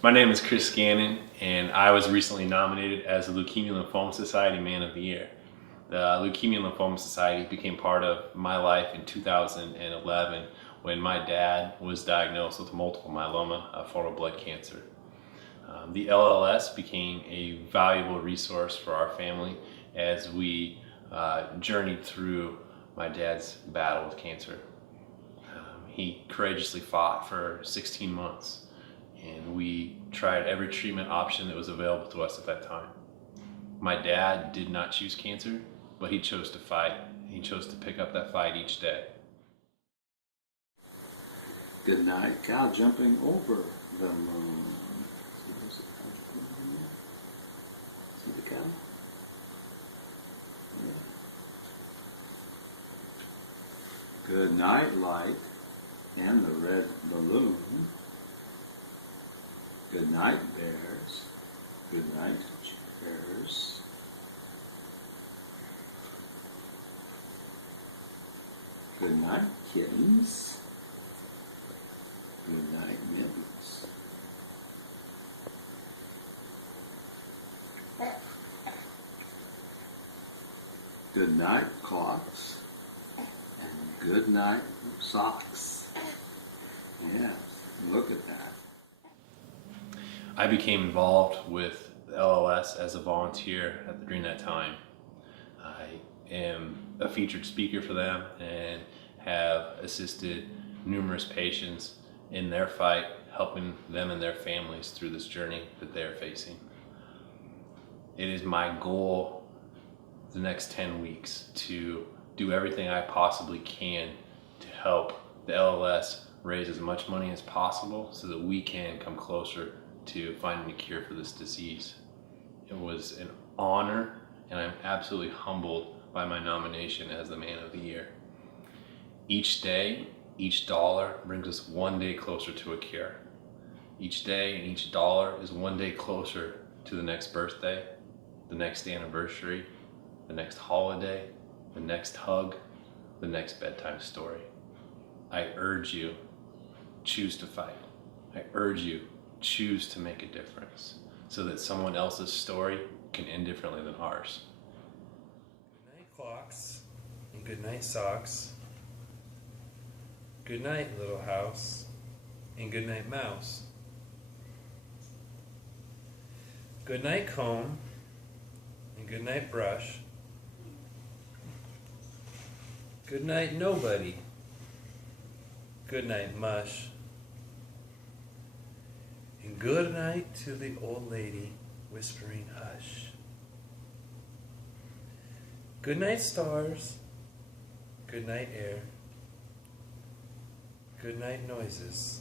My name is Chris Gannon, and I was recently nominated as the Leukemia and Lymphoma Society Man of the Year. The Leukemia and Lymphoma Society became part of my life in 2011 when my dad was diagnosed with multiple myeloma, a form of blood cancer. The LLS became a valuable resource for our family as we journeyed through my dad's battle with cancer. He courageously fought for 16 months. And we tried every treatment option that was available to us at that time. My dad did not choose cancer, but he chose to fight. He chose to pick up that fight each day. Good night, cow jumping over the moon. See the cow? Yeah. Good night, light, and the red balloon. Good night, bears. Good night, chairs. Good night, kittens. Good night, nibbles. Good night, clocks. And good night, socks. Yeah, look at that. I became involved with the LLS as a volunteer during that time. I am a featured speaker for them and have assisted numerous patients in their fight, helping them and their families through this journey that they're facing. It is my goal the next 10 weeks to do everything I possibly can to help the LLS raise as much money as possible so that we can come closer to finding a cure for this disease. It was an honor, and I'm absolutely humbled by my nomination as the Man of the Year. Each day, each dollar brings us one day closer to a cure. Each day and each dollar is one day closer to the next birthday, the next anniversary, the next holiday, the next hug, the next bedtime story. I urge you, choose to fight. I urge you, choose to make a difference so that someone else's story can end differently than ours. Good night, clocks, and good night, socks. Good night, little house, and good night, mouse. Good night, comb, and good night, brush. Good night, nobody. Good night, mush. And good night to the old lady whispering hush. Good night, stars. Good night, air. Good night, noises.